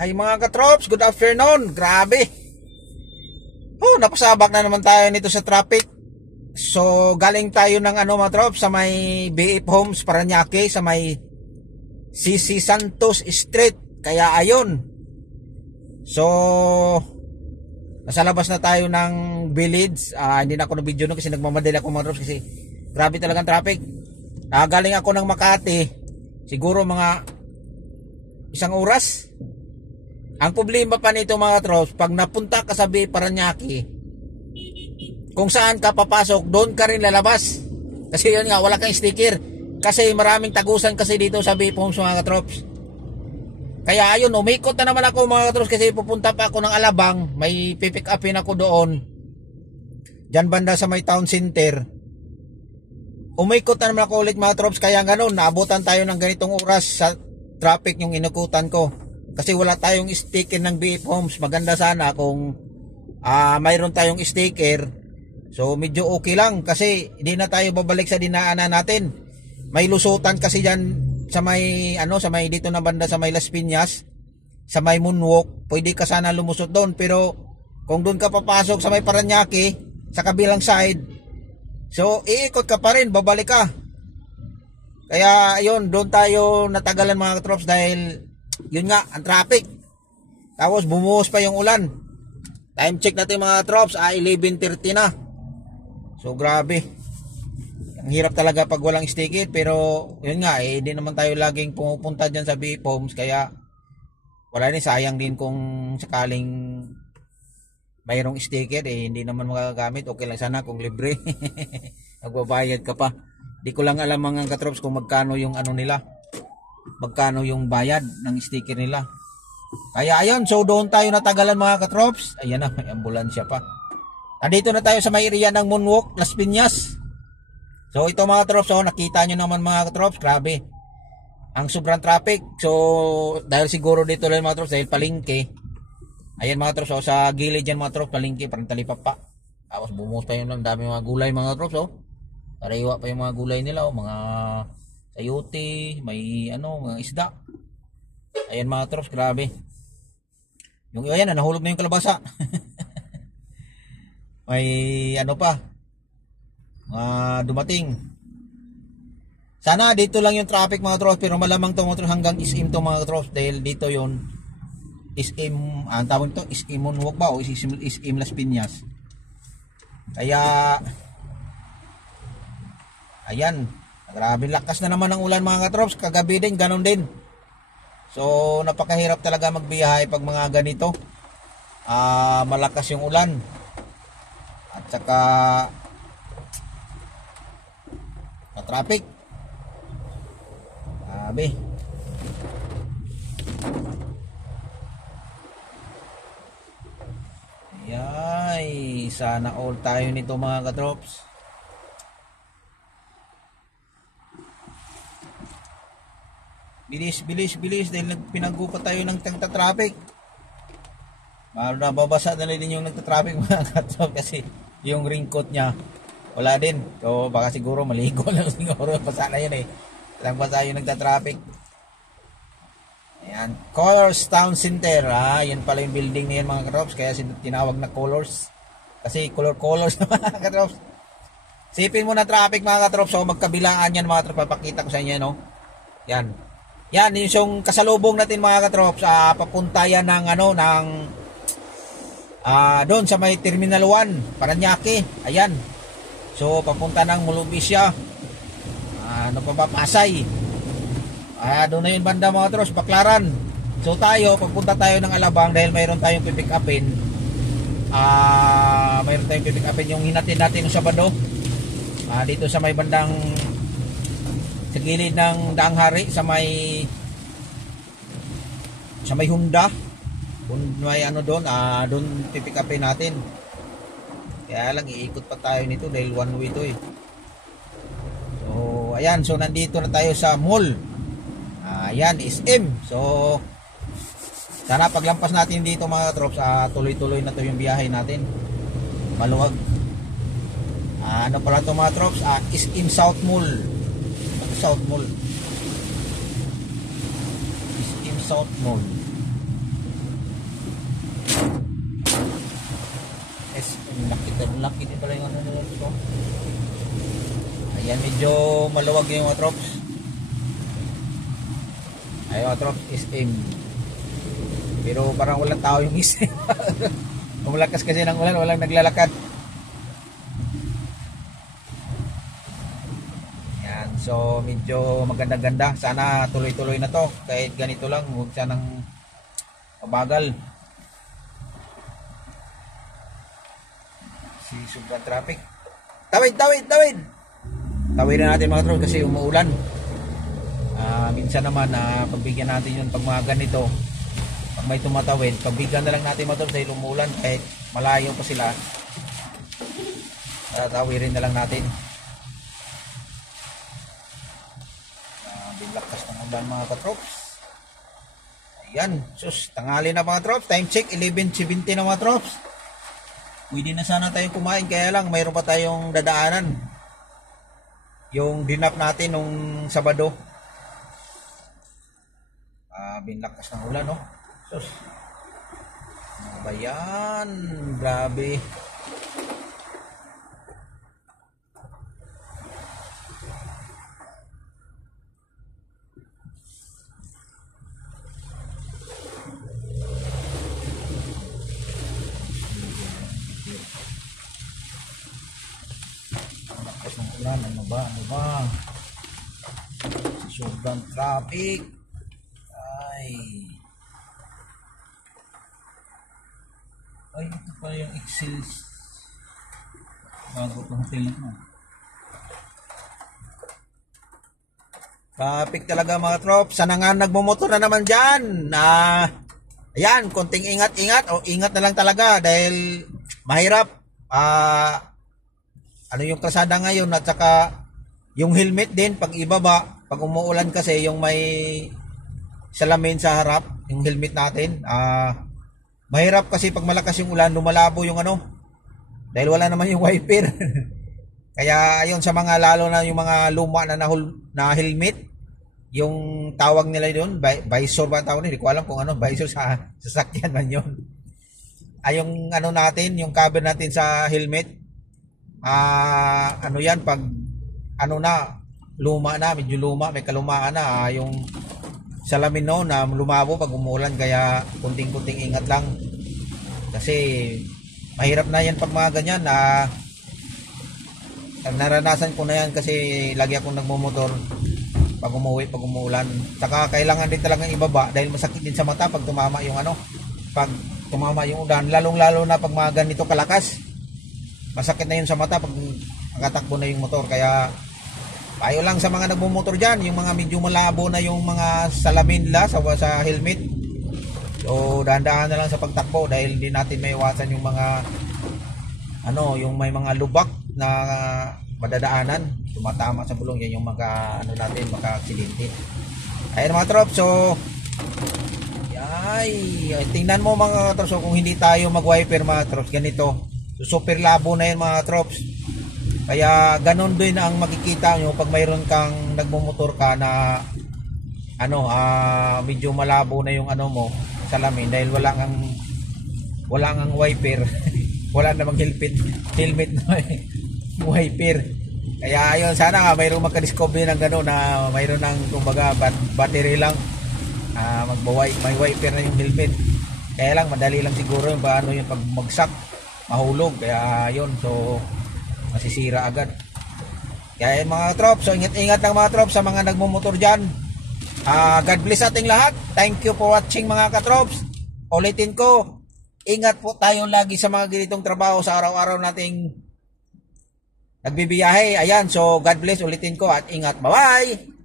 Hi mga katrops, good afternoon. Grabe. Napasabak na naman tayo nito sa traffic. So, galing tayo ng mga trops sa may BF Homes, Parañaque, sa may CC Santos Street. Kaya ayun. So, nasa labas na tayo ng village. Hindi na ako na-video kasi nagmamadali ako mga trops kasi grabe talagang traffic. Galing ako ng Makati, siguro mga isang oras. Ang problema pa nito mga trops, pag napunta ka sa Parañaque, kung saan ka papasok, doon ka rin lalabas. Kasi yun nga, wala kang sticker. Kasi maraming tagusan kasi dito sa BF Homes mga trops. Kaya ayun, umikot na naman ako mga trops kasi pupunta pa ako ng Alabang. May pipick upin ako doon. Diyan banda sa may town center. Umikot na naman ako ulit mga trops. Kaya ganun, naabutan tayo ng ganitong oras sa traffic yung inukutan ko. Kasi wala tayong sticker ng BF Homes. Maganda sana kung mayroon tayong sticker. So medyo okay lang kasi hindi na tayo babalik sa dinaanan natin. May lusutan kasi diyan sa may sa may dito na banda sa may Las Piñas, sa may moonwalk. Pwede ka sana lumusot doon, pero kung doon ka papasok sa may Parañaque, sa kabilang side, so iikot ka pa rin, babalik ka. Kaya ayun, doon tayo natagalan mga trops dahil yun nga, ang traffic. Tapos bumuhos pa yung ulan. Time check natin mga trops, 11:30 na. So grabe. Ang hirap talaga pag walang sticker. Pero yun nga, hindi naman tayo laging pumupunta dyan sa BF Homes. Kaya wala rin, sayang din kung sakaling mayroong sticker. Hindi naman magagamit. Okay lang sana kung libre. Magbabayad ka pa. Di ko lang alam mga katrops kung magkano yung nila, magkano yung bayad ng sticker nila. Kaya ayun, so doon tayo natagalan mga katrops. Ayan na, may ambulansya pa. Andito na tayo sa may area ng moonwalk, Las Piñas. So ito mga katrops, nakita nyo naman mga katrops, grabe ang sobrang traffic. So dahil siguro dito lang mga katrops, dahil palengke. Ayan mga katrops, sa gilid yan mga katrops, palengke, parang talipap pa. Tapos bumuhos pa yun lang, dami mga gulay mga katrops. Pariwa pa yung mga gulay nila, mga sayote, may mga isda. Ayan mga trops, grabe. Yung iba yan, nahulog na yung kalabasa. May pa, dumating. Sana dito lang yung traffic mga trops, pero malamang to mga trops hanggang SM to mga trops, dahil dito yun SM, ang tawag to, SM Moonwalk ba o SM Las Piñas. Kaya ayan, grabe lakas na naman ang ulan mga katrops. Kagabi din, ganun din. So napakahirap talaga magbiyahe pag mga ganito, malakas yung ulan. At saka traffic. Grabe. Yay, sana all tayo nito mga katrops. Bilis, bilis, bilis dahil pinaggupa tayo ng traffic. Nababasa na rin yung nagtatraffic mga katrops kasi yung raincoat niya wala din. So baka siguro maligo lang siguro. Basa na yun Lang basa yung nagtatraffic. Ayan, Colors Town Center. Yan pala yung building niyan mga katrops. Kaya tinawag na Colors. Kasi colors na mga katrops. Sipin mo na traffic mga katrops. So magkabilaan yan mga katrops. Papakita ko sa inyo Yan. Yan yung kasalubong natin mga katrops. Papunta yan ng doon sa may Terminal 1 Parañaque. Ayan. So papunta ng Mulubisya. Pasay. Doon na yung banda mga katrops, Baclaran. So papunta tayo ng Alabang dahil mayroon tayong pipick upin. Mayroon tayong pipick upin yung hinatid natin sa Sabado. Dito sa may bandang sa gilid ng Daang Hari sa may Honda. Kung may doon, doon pipick upin natin. Kaya lang iikot pa tayo nito dahil one way to So ayan, so nandito na tayo sa mall. Ayan, SM. So sana paglampas natin dito mga trops, tuloy-tuloy na to yung biyahe natin. Maluwag. Pala to mga trops, SM South Mall. South Mall. laki din pala yung ano nila dito. Ayan, medyo maluwag yung mga trops. Ayun mga trops, SM. Pero parang walang tao yung SM. Umalakas kasi ng ulan, walang naglalakad. Yan, so medyo maganda-ganda. Sana tuloy-tuloy na to. Kahit ganito lang, huwag sanang mabagal. Si sobrang traffic. Tawid! Tawid na natin mga trops kasi umuulan. Minsan naman pagbigyan natin yun pag mga ganito. Pag may tumatawid, pagbigyan na lang natin mga trops dahil umuulan kahit malayo pa sila. Tawirin na lang natin. Binlakas ng ulan mga katrops. Ayan, sus, tanghali na mga trops. Time check, 11:70 na mga trops. Pwede na sana tayong kumain, kaya lang mayroon pa tayong dadaanan. Yung dinap natin nung Sabado. Binlakas ng ulan, no? Sus. Ano ba yan? Grabe. Ano ba? Sobrang traffic. Ay, ito pa yung Excel. Bago itong hotel na. Traffic talaga mga trops. Sana nga nagmumotor na naman dyan. Ayan, konting ingat-ingat. O ingat na lang talaga dahil mahirap. Ano yung kalsada ngayon at saka yung helmet din pag ibaba, pag umuulan kasi yung may salamin sa harap, yung helmet natin, mahirap kasi pag malakas yung ulan, lumalabo yung ano, dahil wala naman yung wiper. Kaya ayun sa mga lalo na yung mga luma na helmet, yung tawag nila doon, visor ba ang tawag nila? Hindi ko alam kung ano, visor sa sasakyan man yun. Yung ano natin, yung cover natin sa helmet, ano yan, pag ano na, luma na, medyo luma, may kalumaan na, yung salamin no, na lumabo pag umulan, kaya kunting-kunting ingat lang. Kasi mahirap na yan pag mga ganyan. Naranasan ko na yan kasi lagi akong nagmumotor pag umuwi, pag umuulan. Saka kailangan din talagang ibaba dahil masakit din sa mata pag tumama yung ano, pag tumama yung ulan, lalong-lalo na pag mga ganito kalakas. Masakit na yun sa mata pag nakatakbo na yung motor. Kaya payo lang sa mga nagmumotor dyan, yung mga medyo malabo na yung mga salamin nila sa helmet, so dahan-dahan na lang sa pagtakbo dahil hindi natin may iwasan yung mga ano, yung may mga lubak na madadaanan, tumatama sa bulong, yan yung mga ano natin, maka-aksidente. Ayun mga trops, so tingnan mo mga trops, so, kung hindi tayo mag-wiper mga trops, ganito, so, super labo na yun mga trops. Kaya ganun din ang makikita nyo pag mayroon kang nagmumotor ka na ano, medyo malabo na yung ano mo, salamin, dahil wala ngang wiper. Wala namang helmet na wiper. Kaya ayun, sana nga mayroong magka-discover ng gano'n na mayroon ng kumbaga battery lang, may wiper na yung helmet. Kaya lang madali lang siguro yung paano yung pag magsak, mahulog, kaya ayun, so masisira agad. Kaya mga trops, so ingat-ingat lang mga trops sa mga nagmumotor dyan. God bless ating lahat. Thank you for watching mga katrops. Ulitin ko, ingat po tayo lagi sa mga ganitong trabaho sa araw-araw nating nagbibiyahe. Ayan, so God bless, ulitin ko, at ingat. Bye-bye!